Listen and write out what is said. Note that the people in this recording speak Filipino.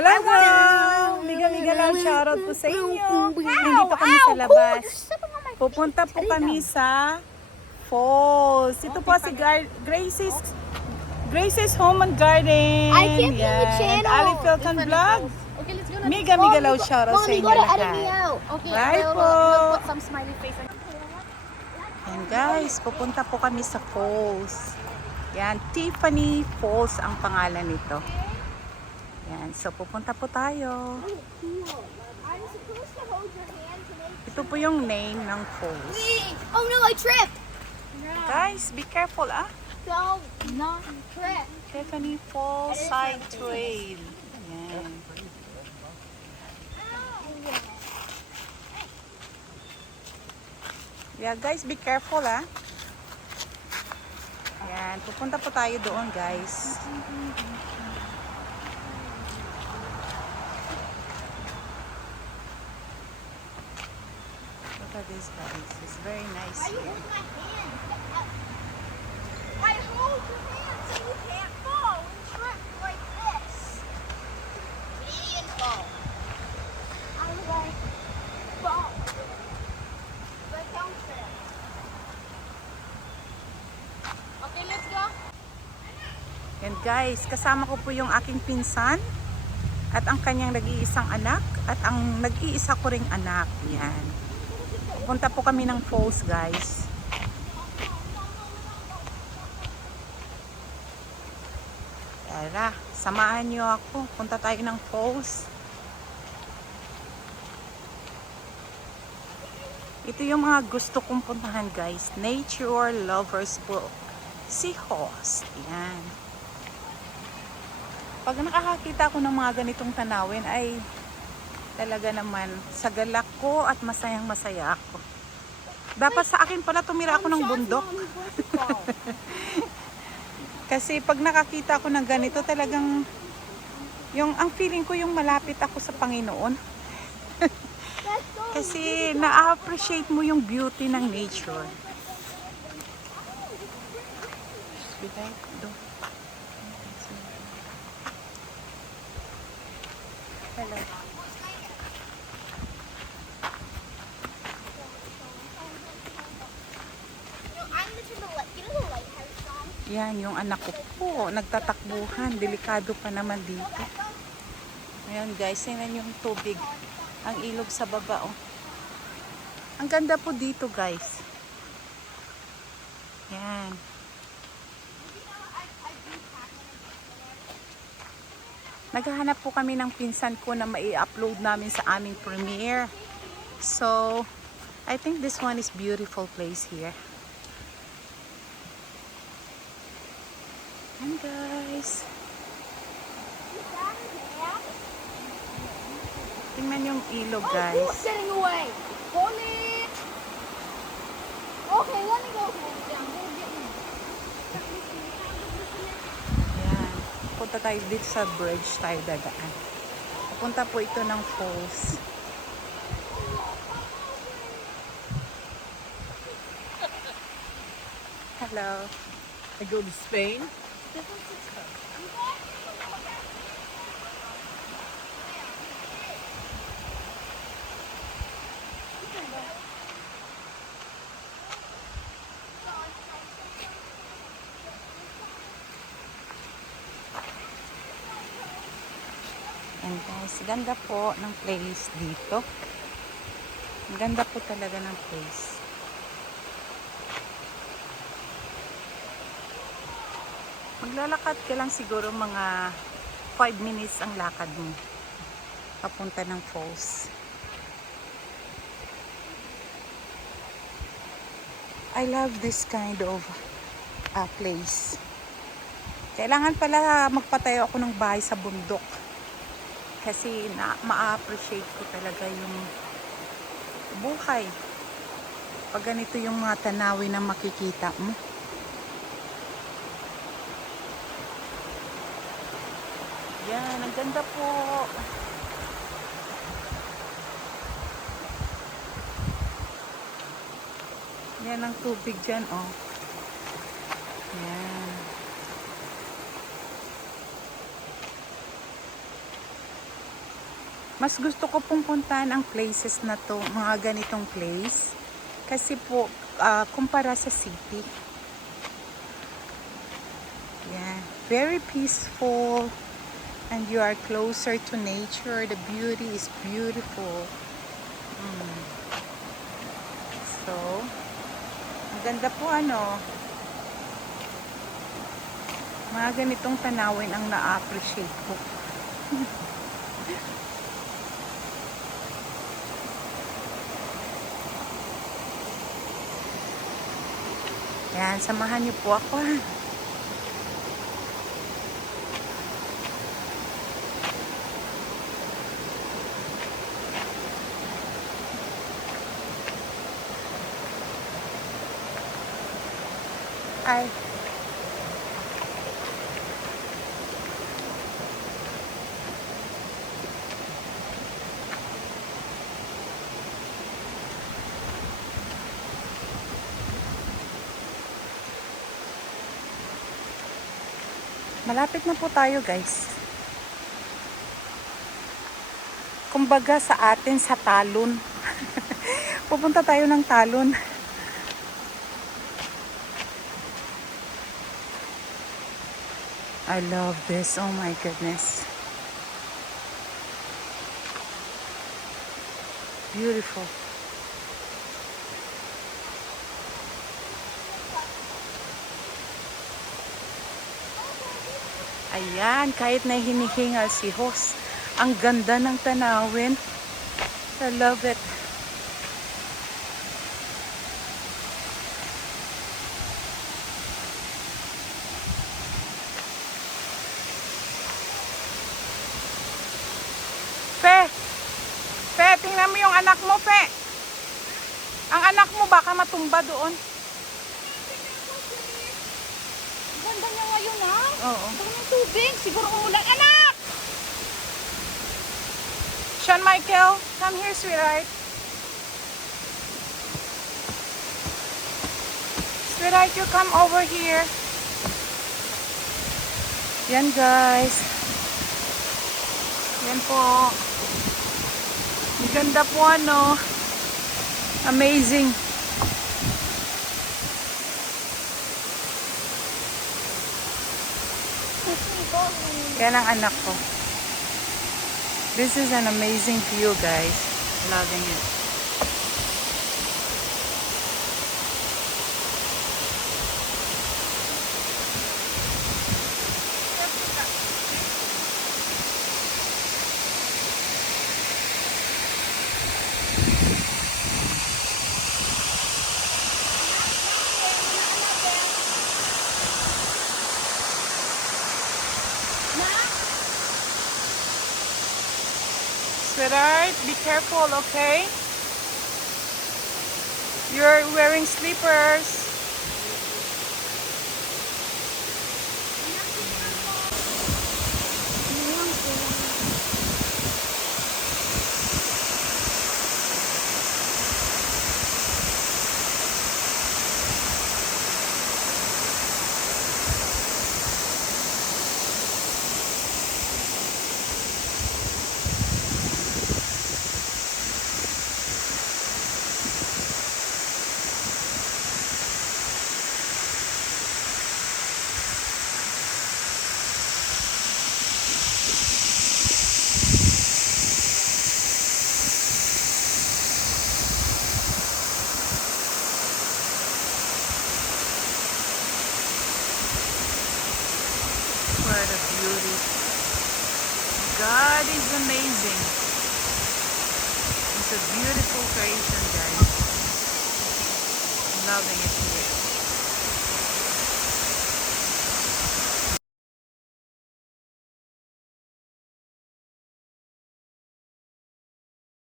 Hello po! Miga-miga lang shoutout po sa inyo. Nandito kami sa labas. Pupunta po kami sa falls. Ito po si Grace's Home and Garden. I can't be in the channel. Ali Philcon Vlog. Okay, let's go na. Miga-miga lang shoutout sa Mommy, inyo go to edit lahat. me out. Okay, Bye we'll, po. we'll put some smiley face on. Yan guys, pupunta po kami sa falls. Yan, Tiffany Falls ang pangalan nito. Yan, so pupunta po tayo. I'm supposed to hold your hand to make. Ito po yung name ng falls. Oh no, I tripped. Guys, be careful ah. So not trip. Tiffany Falls Side Trail. Yan. Yeah guys, be careful ah. Yan, pupunta po tayo doon guys. Look at this guys, it's very nice Why you here. hold my hand? I hold your hand so you can't fall and trip like this. Idiot fall. I'm like fall. But don't trip. Okay, let's go. Yan guys, kasama ko po yung aking pinsan at ang kanyang nag-iisang anak at ang nag-iisa ko ring anak. Yan. Pupunta po kami ng falls guys. Tara, samahan niyo ako. Punta tayo ng falls. Ito yung mga gusto kong puntahan guys. Nature lovers po. Si Host. Yan. Pag nakakakita ako ng mga ganitong tanawin ay talaga naman sa galak ko at masayang masaya ako. Dapat sa akin pala tumira ako ng bundok. Kasi pag nakakita ako ng ganito talagang ang feeling ko yung malapit ako sa Panginoon. Kasi na-appreciate mo yung beauty ng nature. Hello. I'm the light. You know the lighthouse song? Yan, yung anak ko po, nagtatakbuhan. Delikado pa naman dito. Ayan guys, tingnan yung tubig. Ang ilog sa baba, oh. Ang ganda po dito guys. Yan. Naghahanap po kami ng pinsan ko na mai-upload namin sa aming premiere. So, I think this one is beautiful place here. And guys, tingnan yung ilog guys. Who's getting away? Bonnie! Okay, let me go hold it down. Go get me. Yan. Punta tayo dito sa bridge tayo dadaan. Papunta po ito ng falls. Hello. I go to Spain. And guys, ganda po ng place dito. Ang ganda po talaga ng place. Maglalakad ka lang siguro mga 5 minutes ang lakad mo. Papunta ng falls. I love this kind of place. Kailangan pala magpatayo ako ng bahay sa bundok. Kasi ma-appreciate ko talaga yung buhay. Pag ganito yung mga tanawin na makikita mo. Yan, ang ganda po. Yan ang tubig dyan, oh. Yan. Mas gusto ko pong puntahan ang places na to, mga ganitong place. Kasi po, kumpara sa city. Yeah, very peaceful. And you are closer to nature. The beauty is beautiful. So, ang ganda po ano. Mga ganitong tanawin ang na-appreciate ko. Yan, samahan niyo po ako ha. Ay. Malapit na po tayo, guys. Kumbaga sa atin sa Talon. Pupunta tayo ng Talon. I love this. Oh my goodness. Beautiful. Ayan, kahit na hinihingal si host. Ang ganda ng tanawin. I love it. Fe, tingnan mo yung anak mo, Fe. Ang anak mo baka matumba doon. Ganda niya ngayon, ha? Oo. Daming tubig. Siguro umulan. Anak! Sean Michael, come here, sweetheart. Sweetheart, you come over here. Yan, guys. Yan po. Ang ganda po, ano. Amazing. Yan ang anak ko. This is an amazing view, guys. Loving it. Sweetheart, be careful, okay? You're wearing slippers. What a beauty. God is amazing. It's a beautiful creation, guys. I'm loving it here.